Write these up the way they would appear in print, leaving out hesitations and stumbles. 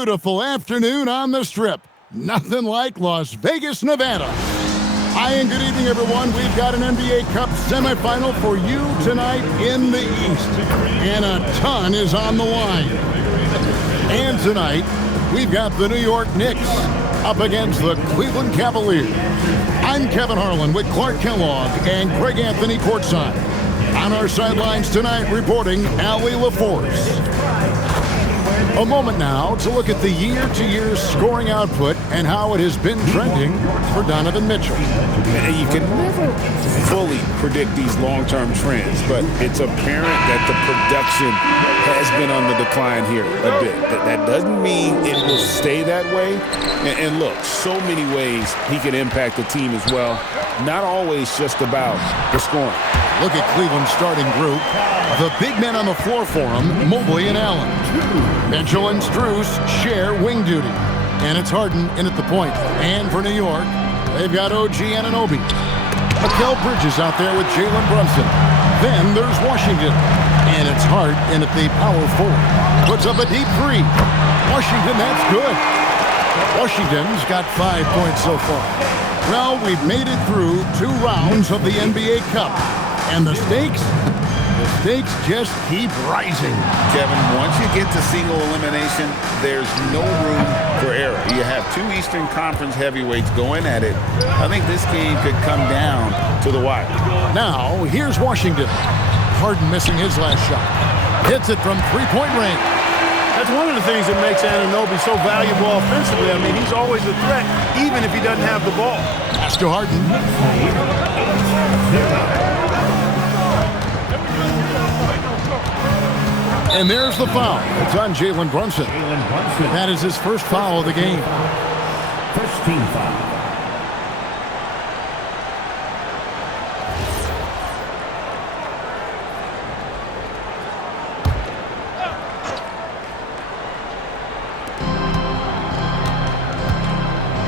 beautiful afternoon on the Strip. Nothing like Las Vegas, Nevada. Hi and good evening, everyone. We've got an NBA Cup semifinal for you tonight in the East. And a ton is on the line. And tonight, we've got the New York Knicks up against the Cleveland Cavaliers. I'm Kevin Harlan with Clark Kellogg and Greg Anthony courtside. On our sidelines tonight, reporting Allie LaForce. A moment now to look at the year-to-year scoring output and how it has been trending for Donovan Mitchell. You can never fully predict these long-term trends, but it's apparent that the production has been on the decline here a bit. That doesn't mean it will stay that way. And look, so many ways he can impact the team as well. Not always just about the scoring. Look at Cleveland's starting group. The big men on the floor for him, Mobley and Allen. Mitchell and Strus share wing duty. And it's Harden in at the point. And for New York, they've got OG Anunoby. Mikal Bridges out there with Jalen Brunson. Then there's Washington. And it's Hart in at the power forward. Puts up a deep three. Washington, that's good. Washington's got 5 points so far. Well, we've made it through 2 rounds of the NBA Cup. And the stakes just keep rising. Kevin, once you get to single elimination, there's no room for error. You have 2 Eastern Conference heavyweights going at it. I think this game could come down to the wire. Now, here's Washington. Harden missing his last shot. Hits it from three-point range. That's one of the things that makes Anunoby so valuable offensively. I mean, he's always a threat, even if he doesn't have the ball. Pass to Harden. And there's the foul. It's on Jalen Brunson. That is his first foul of the game. First team foul.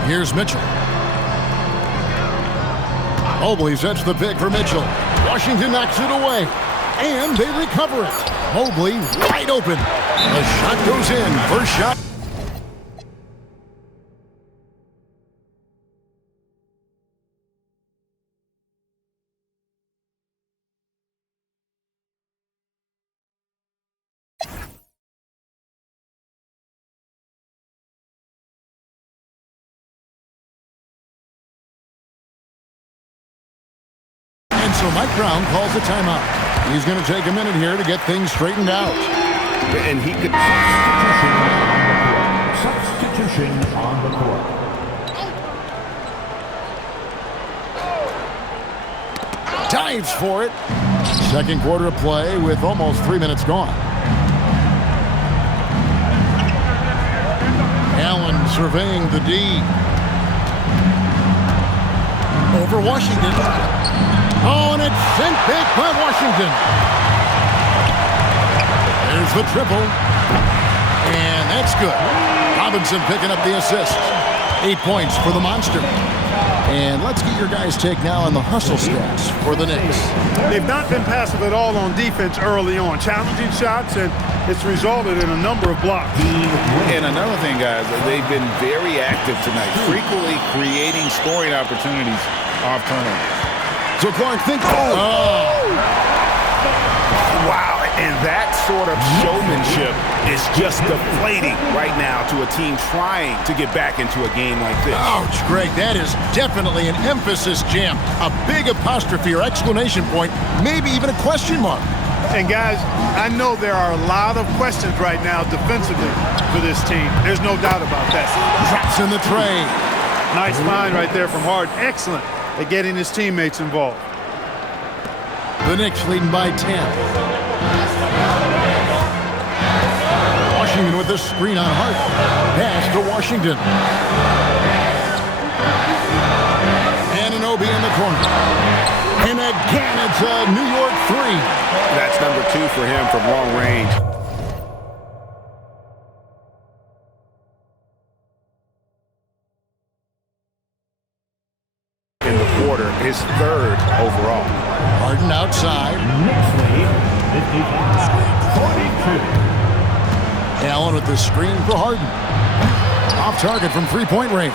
Here's Mitchell. Mobley sets the pick for Mitchell. Washington knocks it away. And they recover it. Mobley wide open. The shot goes in. First shot. And so Mike Brown calls a timeout. He's going to take a minute here to get things straightened out. And he could... Substitution on the court. Dives for it. Second quarter of play with almost 3 minutes gone. Allen surveying the D. Over Washington. Oh, and it's sent big by Washington. There's the triple. And that's good. Robinson picking up the assist. 8 points for the Monster. And let's get your guys' take now on the hustle stats for the Knicks. They've not been passive at all on defense early on. Challenging shots, and it's resulted in a number of blocks. And another thing, guys, they've been very active tonight, frequently creating scoring opportunities off turnovers. So Clark, think. Wow, and that sort of showmanship is just deflating right now to a team trying to get back into a game like this. Ouch, Greg, that is definitely an emphasis jam. A big apostrophe or exclamation point, maybe even a question mark. And guys, I know there are a lot of questions right now defensively for this team. There's no doubt about that. Drops in the tray. Nice find right there from Harden. Excellent at getting his teammates involved. The Knicks leading by 10. Washington with the screen on Hart. Pass to Washington. Anunoby in the corner. And again, it's a New York 3. That's number 2 for him from long range. In the quarter, his 3rd overall. Harden outside. Knicks lead 55-42. Allen with the screen for Harden. Off target from three-point range.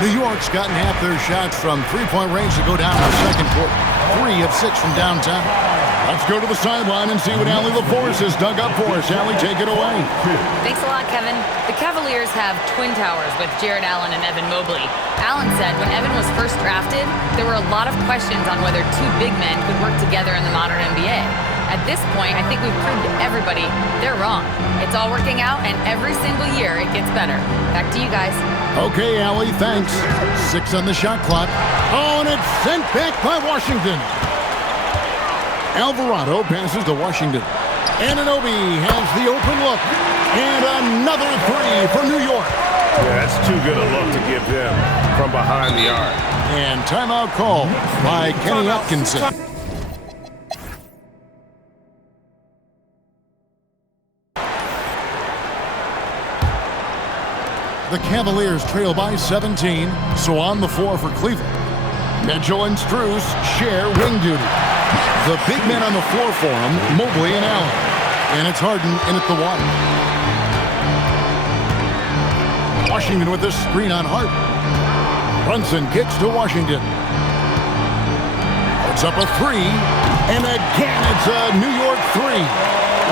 New York's gotten half their shots from three-point range to go down in the second quarter. 3 of 6 from downtown. Let's go to the sideline and see what Allie LaForce has dug up for us. Allie, take it away. Thanks a lot, Kevin. The Cavaliers have twin towers with Jared Allen and Evan Mobley. Allen said when Evan was first drafted, there were a lot of questions on whether two big men could work together in the modern NBA. At this point, I think we've proved to everybody they're wrong. It's all working out, and every single year it gets better. Back to you guys. Okay, Allie, thanks. 6 on the shot clock. Oh, and it's sent back by Washington. Alvarado passes to Washington. Anunoby has the open look. And another 3 for New York. Yeah, that's too good a look to give them from behind the arc. And timeout call by Kenny Atkinson. The Cavaliers trail by 17, so on the floor for Cleveland. Mitchell and Strus share wing duty. The big men on the floor for him, Mobley and Allen. And it's Harden in at the water. Washington with this screen on Harden. Brunson kicks to Washington. Puts up a 3, and again it's a New York 3.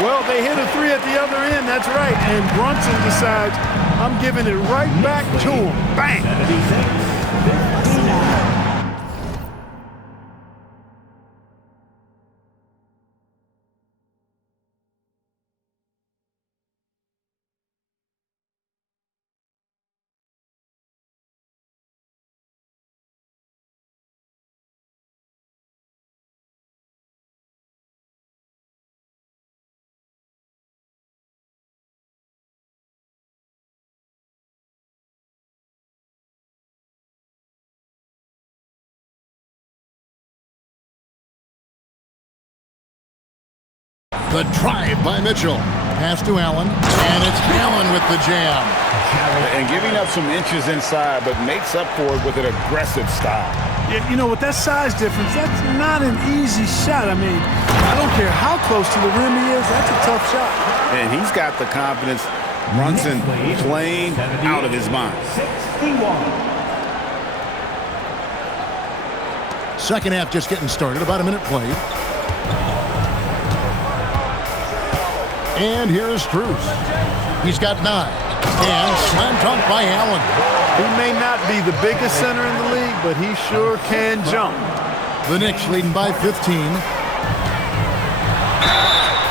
Well, they hit a 3 at the other end, that's right. And Brunson decides, I'm giving it right back to him. Bang! 59. The drive by Mitchell. Pass to Allen, and it's Allen with the jam. And giving up some inches inside, but makes up for it with an aggressive style. Yeah, you know, with that size difference, that's not an easy shot. I mean, I don't care how close to the rim he is, that's a tough shot. And he's got the confidence. Brunson playing out of his mind. 61. Second half just getting started, about a minute played. And here's Strus. He's got 9. And slam dunk by Allen. He may not be the biggest center in the league, but he sure can jump. The Knicks leading by 15.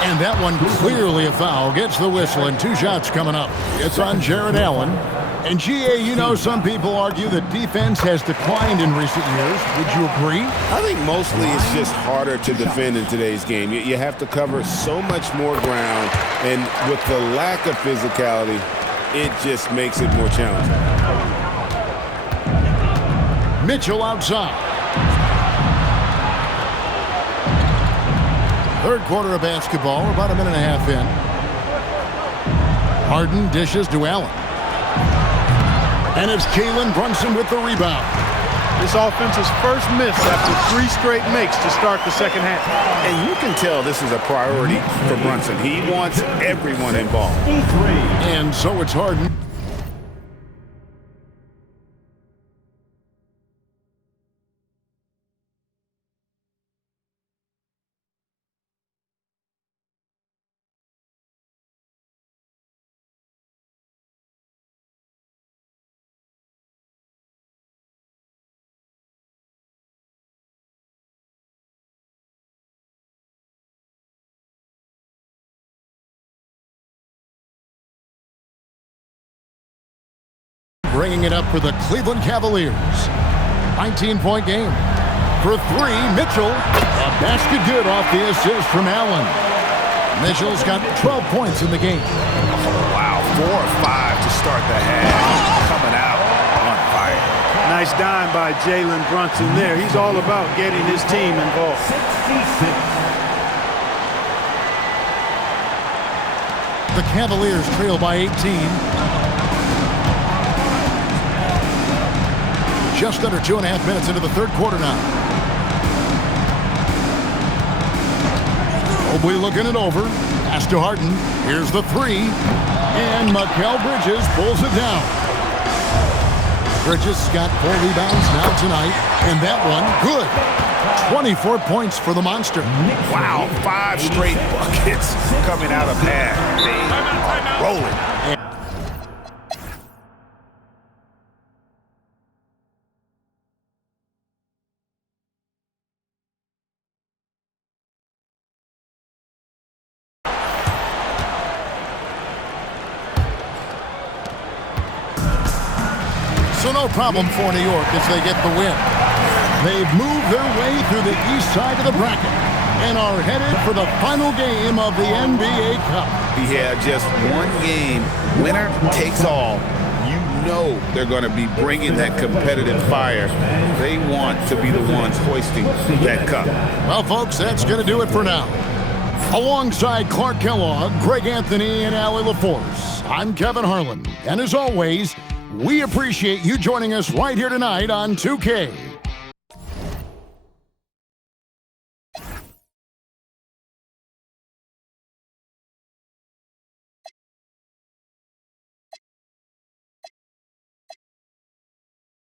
And that one clearly a foul. Gets the whistle, and 2 shots coming up. It's on Jared Allen. And GA, you know, some people argue that defense has declined in recent years. Would you agree? I think mostly it's just harder to defend in today's game. You have to cover so much more ground, and with the lack of physicality, it just makes it more challenging. Mitchell outside. Third quarter of basketball, we're about a minute and a half in. Harden dishes to Allen. And it's Jalen Brunson with the rebound. This offense's first miss after 3 straight makes to start the second half. And you can tell this is a priority for Brunson. He wants everyone involved. 53. And so it's Harden. Bringing it up for the Cleveland Cavaliers. 19-point game. For 3, Mitchell. A basket good off the assist from Allen. Mitchell's got 12 points in the game. Wow, 4 or 5 to start the half. Coming out on fire. Nice dime by Jalen Brunson there. He's all about getting his team involved. 66. The Cavaliers trail by 18. Just under 2.5 minutes into the third quarter now. Mobley looking it over. Pass to Harden. Here's the three. And Mikal Bridges pulls it down. Bridges got 4 rebounds now tonight. And that one, good. 24 points for the Monster. Wow, 5 straight buckets coming out of that. They are rolling. So no problem for New York as they get the win. They've moved their way through the east side of the bracket and are headed for the final game of the NBA Cup. Yeah, just one game. Winner takes all. You know they're going to be bringing that competitive fire. They want to be the ones hoisting that cup. Well, folks, that's going to do it for now. Alongside Clark Kellogg, Greg Anthony, and Allie LaForce, I'm Kevin Harlan. And as always, we appreciate you joining us right here tonight on 2K.